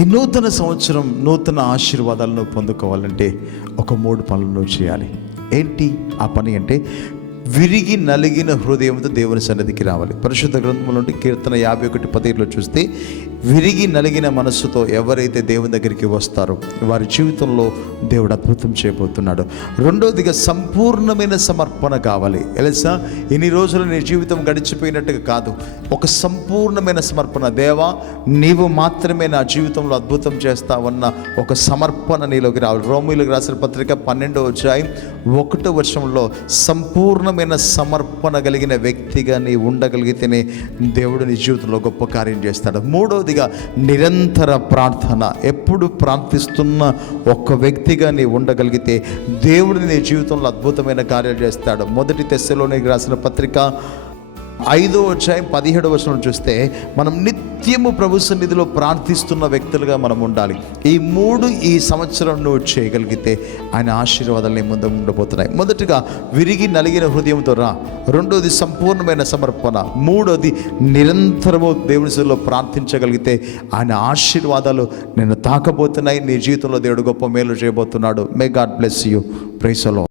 ఈ నూతన సంవత్సరం నూతన ఆశీర్వాదాలను పొందుకోవాలంటే ఒక 3 పనులు నువ్వు చేయాలి. ఏంటి ఆ పని అంటే, విరిగి నలిగిన హృదయంతో దేవుని సన్నిధికి రావాలి. పరిశుద్ధ గ్రంథంలో నుండి కీర్తన 51:17 చూస్తే, విరిగి నలిగిన మనస్సుతో ఎవరైతే దేవుని దగ్గరికి వస్తారో వారి జీవితంలో దేవుడు అద్భుతం చేయబోతున్నాడు. రెండోదిగా సంపూర్ణమైన సమర్పణ కావాలి. తెలుసా, ఇన్ని రోజులు నీ జీవితం గడిచిపోయినట్టుగా కాదు, ఒక సంపూర్ణమైన సమర్పణ. దేవా, నీవు మాత్రమే నా జీవితంలో అద్భుతం చేస్తావన్న ఒక సమర్పణ నీలోకి రావాలి. రోమీయులకు రాసిన పత్రిక 12:1 సంపూర్ణమైన సమర్పణ కలిగిన వ్యక్తిగా నీ ఉండగలిగితేనే దేవుడు నీ జీవితంలో గొప్ప కార్యం చేస్తాడు. మూడవదిగా నిరంతర ప్రార్థన. ఎప్పుడు ప్రార్థిస్తున్న ఒక వ్యక్తిగా నీ ఉండగలిగితే దేవుడు నీ జీవితంలో అద్భుతమైన కార్యాలు చేస్తాడు. 1 తెస్సలోనికీయులకు రాసిన పత్రిక 5:17 చూస్తే, మనం నిత్యము ప్రభు సన్నిధిలో ప్రార్థిస్తున్న వ్యక్తులుగా మనం ఉండాలి. ఈ 3 ఈ సంవత్సరం నువ్వు చేయగలిగితే ఆయన ఆశీర్వాదాలు నీ ముందు ఉండబోతున్నాయి. మొదటిగా విరిగి నలిగిన హృదయంతో రా. రెండోది సంపూర్ణమైన సమర్పణ. మూడోది నిరంతరము దేవుని సన్నిధిలో ప్రార్థించగలిగితే ఆయన ఆశీర్వాదాలు నిన్ను తాకబోతున్నాయి. నీ జీవితంలో దేవుడు గొప్ప మేలు చేయబోతున్నాడు. May God bless you. Praise the lord.